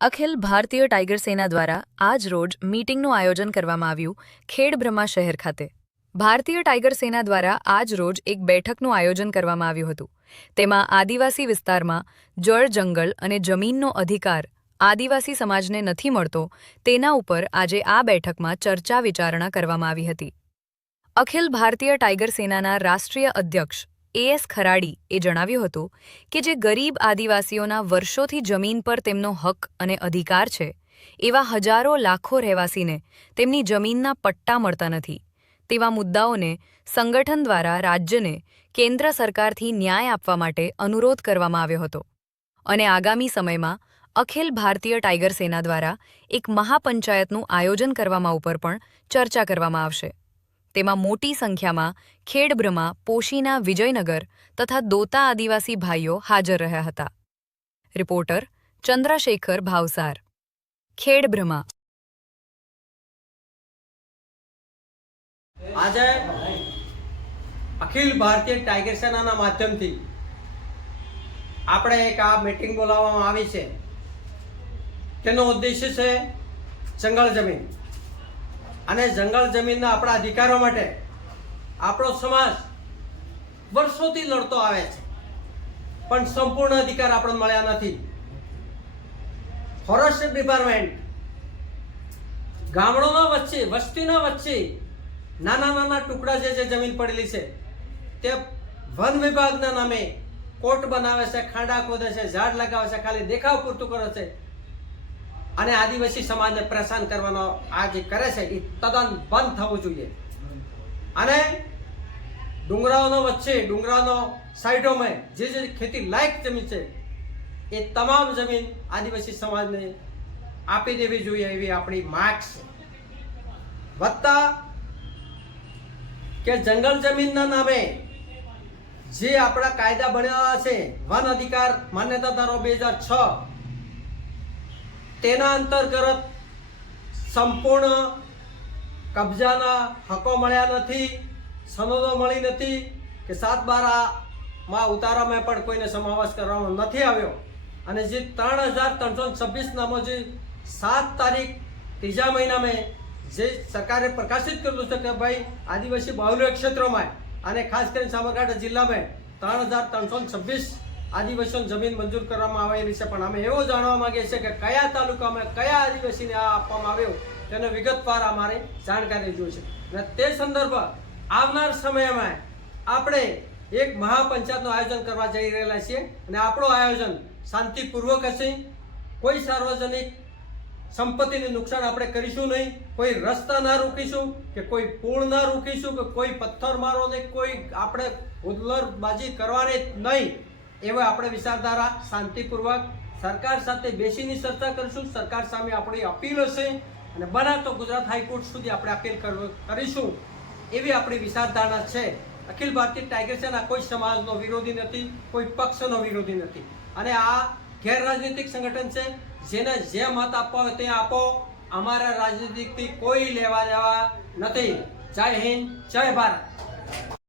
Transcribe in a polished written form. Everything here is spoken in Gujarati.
અખિલ ભારતીય ટાઈગર સેના દ્વારા આજ રોજ મીટિંગનું આયોજન કરવામાં આવ્યું ખેડબ્રહ્મા શહેર ખાતે. ભારતીય ટાઈગર સેના દ્વારા આજ રોજ એક બેઠકનું આયોજન કરવામાં આવ્યું હતું. તેમાં આદિવાસી વિસ્તારમાં જળ, જંગલ અને જમીનનો અધિકાર આદિવાસી સમાજને નથી મળતો તેના ઉપર આજે આ બેઠકમાં ચર્ચા વિચારણા કરવામાં આવી હતી. અખિલ ભારતીય ટાઈગર સેનાના રાષ્ટ્રીય અધ્યક્ષ એસ ખરાડી એ જણાવ્યું હતું કે જે ગરીબ આદિવાસીઓના વર્ષોથી જમીન પર તેમનો હક અને અધિકાર છે, એવા હજારો લાખો રહેવાસીને તેમની જમીનના પટ્ટા મળતા નથી. તેવા મુદ્દાઓને સંગઠન દ્વારા રાજ્યને કેન્દ્ર સરકારથી ન્યાય આપવા માટે અનુરોધ કરવામાં આવ્યો હતો અને આગામી સમયમાં અખિલ ભારતીય ટાઈગર સેના દ્વારા એક મહાપંચાયતનું આયોજન કરવામાં ઉપર પણ ચર્ચા કરવામાં આવશે. તેમાં મોટી સંખ્યામાં ખેડબ્રહ્મા, પોશીના, વિજયનગર તથા દોતા આદિવાસી ભાઈઓ હાજર રહ્યા હતા. રિપોર્ટર ચંદ્રશેખર ભાવસાર, ખેડબ્રહ્મા. આજે અખિલ ભારતીય ટાઈગર સેનાના માધ્યમથી આપણે એક આ મીટિંગ બોલાવવામાં આવી છે. તેનો ઉદ્દેશ્ય છે જંગલ જમીન અને જંગલ જમીનના આપણા અધિકારો માટે આપણો સમાજ વર્ષોથી લડતો આવે છે, પણ સંપૂર્ણ અધિકાર આપણને મળ્યા નથી. ફોરેસ્ટ ડિપાર્ટમેન્ટ ગામડોના વચ્ચે, વસ્તીના વચ્ચે નાના નાના ટુકડા જે જમીન પડેલી છે તે વન વિભાગના નામે કોર્ટ બનાવે છે, ખાડા ખોદે છે, ઝાડ લગાવે છે, ખાલી દેખાવ પૂરતું કરે છે અને આદિવાસી સમાજને પરેશાન કરવાનો આ જે કરે છે એ તદ્દન બંધ થવું જોઈએ. અને ડુંગરાઓનો વચ્ચે, ડુંગરાનો સાઈડોમાં જે ખેતી લાયક જમીન છે એ તમામ જમીન આદિવાસી સમાજને આપી દેવી જોઈએ એવી આપણી માંગ છે. વત્તા કે જંગલ જમીનના નામે જે આપણા કાયદા બનેલા છે, વન અધિકાર માન્યતા ધારો 2006, તેના અંતર્ગત સંપૂર્ણ કબજાના હકો મળ્યા નથી, સનદો મળી નથી કે 7/12માં ઉતારામાં પણ કોઈને સમાવેશ કરવામાં નથી આવ્યો. અને જે 3326 નામો જે 7 તારીખ ત્રીજા મહિનામાં જે સરકારે પ્રકાશિત કરેલું છે કે ભાઈ આદિવાસી બાહુલ્ય ક્ષેત્રોમાં અને ખાસ કરીને સાબરકાંઠા જિલ્લામાં 3326 આદિવાસીઓને જમીન મંજૂર કરવામાં આવેલી છે. પણ અમે એવું જાણવા માંગીએ છીએ કે કયા તાલુકામાં કયા આદિવાસીને આ આપવામાં આવ્યો તેનો વિગતવાર અમારે જાણકારી જોઈશે. અને તે સંદર્ભ આવનાર સમયમાં આપણે એક મહાપંચાયતનું આયોજન કરવા જઈ રહેલા છીએ અને આપણું આયોજન શાંતિપૂર્વક હશે. કોઈ સાર્વજનિક સંપત્તિને નુકસાન આપણે કરીશું નહીં, કોઈ રસ્તા ના રોકીશું કે કોઈ પુલ ના રોકીશું કે કોઈ પથ્થરમારો ને કોઈ આપણે હુલ્લડબાજી કરવાની નહીં. એવા આપણે વિચારધારા શાંતિપૂર્વક સરકાર સાથે બેસીને ચર્ચા કરીશું. સરકાર સામે આપણી અપીલ હશે અને બને તો ગુજરાત હાઈકોર્ટ સુધી આપણે અપીલ કરીશું એવી આપણી વિચારધારણા છે. અખિલ ભારતીય ટાઈગર સેના કોઈ સમાજનો વિરોધી નથી, કોઈ પક્ષનો વિરોધી નથી અને આ ગેર રાજનીતિક સંગઠન છે. જેને જે મત આપવા હોય તે આપો, અમારા રાજનીતિથી કોઈ લેવા દેવા નથી. જય હિન્દ, જય ભારત.